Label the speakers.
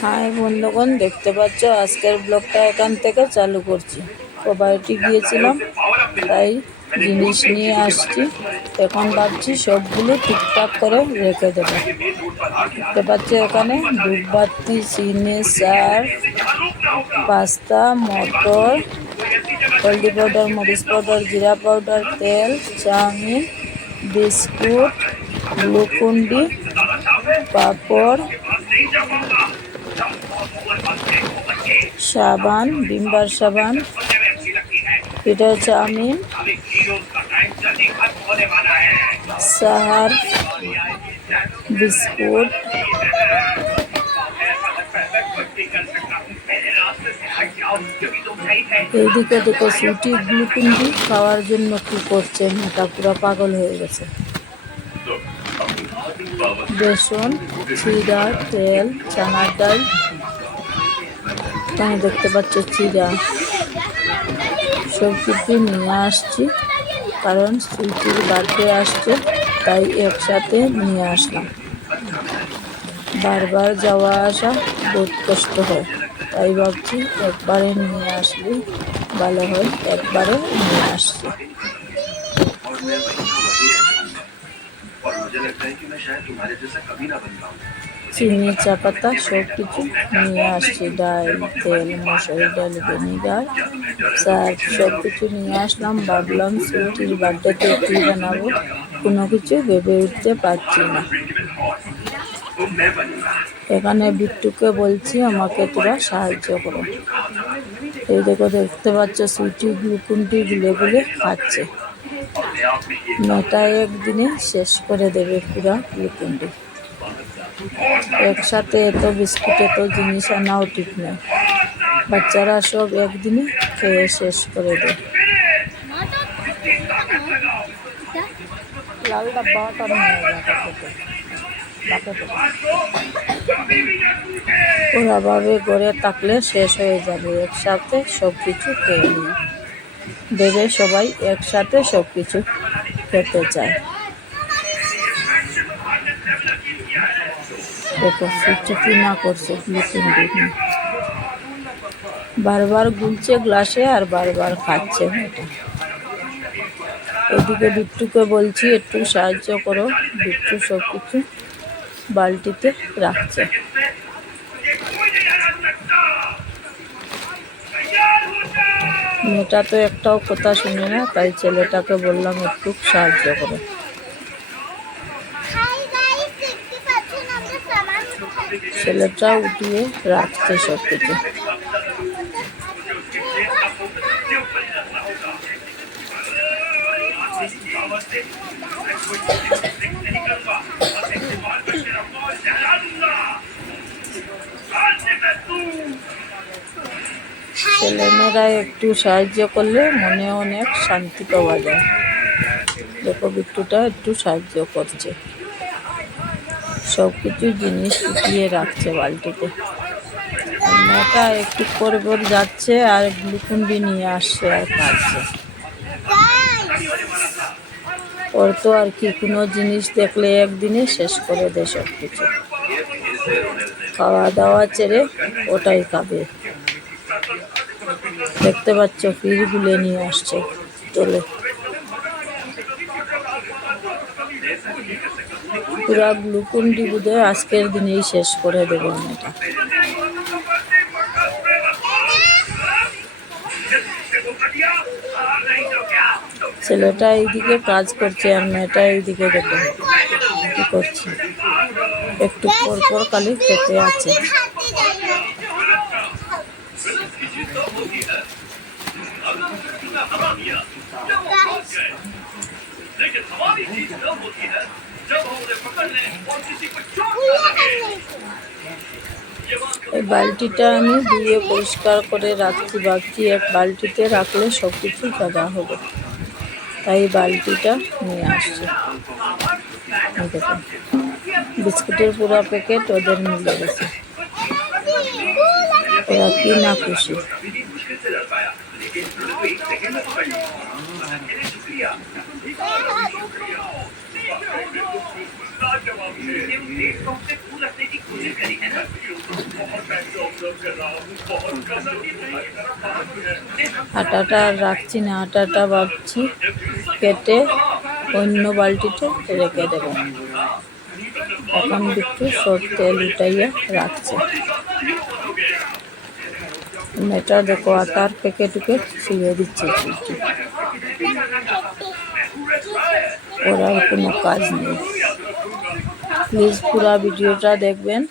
Speaker 1: High বন্ধুগণ, দেখতে পাচ্ছ, আজকের ব্লগটা এখান থেকে চালু করছি। কোবাইটি গিয়েছিলাম, তাই জিনিস নিয়ে আসছি। এখন ভাবছি সবগুলো ঠিকঠাক করে রেখে দেবো। দেখতে পাচ্ছ এখানে ধূপবাতি চিনি সার পাস্তা, মটর, হলদি পাউডার, মরিচ পাউডার, জিরা পাউডার, তেল, চাউমিন, বিস্কুট, গ্লুকুন্ডি, পাঁপড় সাবান বিম্বার সাবান পিঠার চাউমিন সাহার বিস্কুট। এইদিকে দেখো সুটি গ্লুকুন্ডি খাওয়ার জন্য কি করছে মেয়েটা পুরো পাগল হয়ে গেছে। বেসন চিরা তেল, চানার ডাল। এখানে দেখতে পাচ্ছ চিরা সব কিছু নিয়ে আসছি কারণ সুইটির বার্থডে আসছে তাই একসাথে নিয়ে আসলাম বারবার যাওয়া আসা বহুত কষ্ট হয় তাই ভাবছি একবারে নিয়ে আসলে ভালো হয় একবারে নিয়ে আসছি
Speaker 2: और मुझे लगता है कि मैं शायद तुम्हारे जैसा कभी ना बन पाऊँ
Speaker 1: চিনি চা পাতা সব কিছু নিয়ে আসছি, ডাল, তেল মশারি ডাল, ভিনিগার সার্ফ সব কিছু নিয়ে আসলাম, ভাবলাম সুটির বার্থডেতে কি বানাবো। কোনো কিছু ভেবে উঠতে পারছি না। এখানে বিট্টুকে বলছি, আমাকে তোরা সাহায্য করো। এই দেখো, দেখতে পাচ্ছ, সুইটি গ্লুকুনটি গুলে গুলে খাচ্ছে। নটা একদিনে শেষ করে দেবে পুরা গ্লুকুনটি একসাথে এত বিস্কুট, এত জিনিস আনাও ঠিক নয় বাচ্চারা সব একদিনে খেয়ে শেষ করে দেয়। লাল ডাব্বাটা নিয়ে ওরা থাকলে শেষ হয়ে যাবে, একসাথে সব কিছু খেয়ে নিয়ে দেবে সবাই একসাথে সব কিছু খেতে চায়। দেখো সুইটটা কি না করছে বারবার গুলছে গ্লাসে আর বারবার খাচ্ছে। এদিকে বিট্টুকে বলছি, একটু সাহায্য করো। বিট্টু সব কিছু বালতিতে রাখছে। মেয়েটা তো একটাও কথা শুনে না, তাই ছেলেটাকে বললাম, একটু সাহায্য করো। ছেলেটা উঠিয়ে রাখছে সব কিছু ছেলেমেয়েরা একটু সাহায্য করলে মনে অনেক শান্তি পাওয়া যায়। দেখো, বিট্টুটা একটু সাহায্য করছে। সব কিছু জিনিস শুকিয়ে রাখছে বালতিতে। মেয়েটা একটু পর পর যাচ্ছে আর গ্লুকুন্ডি নিয়ে আসছে আর খাচ্ছে ওর তো আর কি কোনো জিনিস দেখলে একদিনে শেষ করে দেয় সব কিছু খাওয়া দাওয়া ছেড়ে ওটাই খাবে। দেখতে পাচ্ছ ফির গুলে নিয়ে আসছে তোলে পুরা গ্লুকন্ডি বোধহয় আজকের দিনেই শেষ করে দেবে মেয়েটা ছেলেটা এইদিকে কাজ করছে আর মেয়েটা এইদিকে দেখো কি করছে একটু পর পর খালি খেতে আছে
Speaker 3: হাতে যাই
Speaker 2: लेकिन हमारी चीज तब होती है
Speaker 1: এই বালতিটা আমি ধুয়ে পরিষ্কার করে রাখছি ভাবছি এক বালতিতে রাখলে সব কিছু গাদা হবে। তাই বালতিটা নিয়ে আসছি। বিস্কুটের পুরো প্যাকেট ওদের মিলে গেছে। ওরা কি না খুশি। আটাটা রাখছি না, আটাটা বাড়ছি। কেটে অন্য বালতিতে রেখে দেব। এখন একটু সব তেল উঠাইয়ে রাখছে। এটা দেখো, আটার ওকেট শুয়ে দিচ্ছে। ওরার কোনো কাজ নেই। প্লিজ পুরো ভিডিওটা দেখবেন।